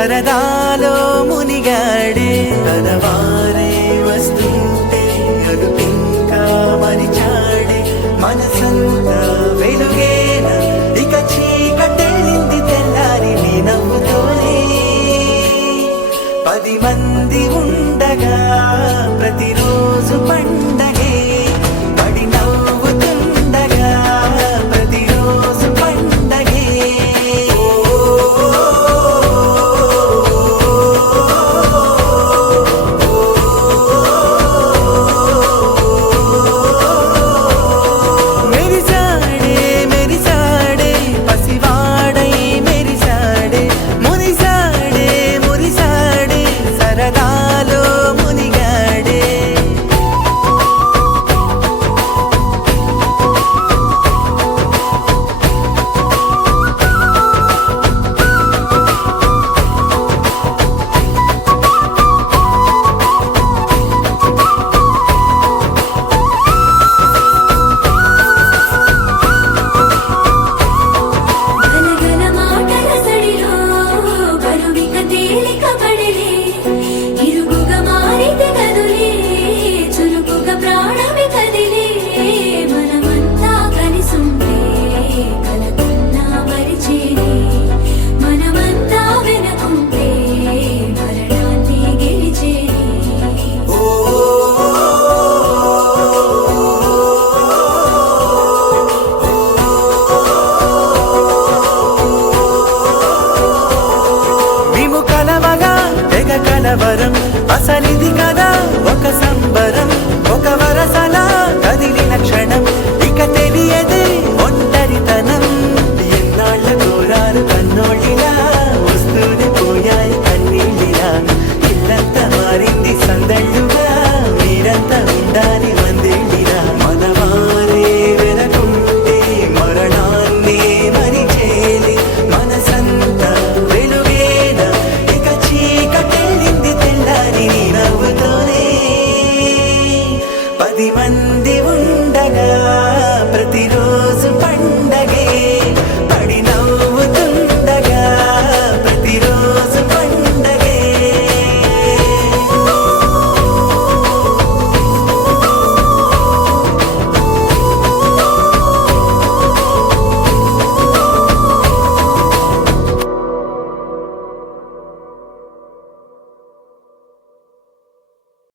సరదాలో మునిగాడే తనవారే వస్తుంటే అడుపింకా మరిచాడే మనసంతా వెలుగేన ఇక చీకటెళ్ళింది తెల్లారి నీ నవ్వుతోనే 10 మంది ఉండగా ప్రతిరోజు పండగే పడి నవ్వుతుండగా ప్రతిరోజు పండగే మెరిసాడే మెరిసాడే పసివాడై మెరిసాడే మురిసాడే మురిసాడే సరదాలో మునిగాడే గలగల మాటల సడిలో కరువిక తేలిక పడలే ఇరుగుగా మారితే కదులే చురుకుగా ప్రాణమి కదిలే మనమంతా కలిసుంటే కలకున్నా మరిచేనే మనమంతా వెనకుంటే మరణాన్ని గెలిచేనే మేము కలవగా తెగ కలవరం అసలిది కదా ఒక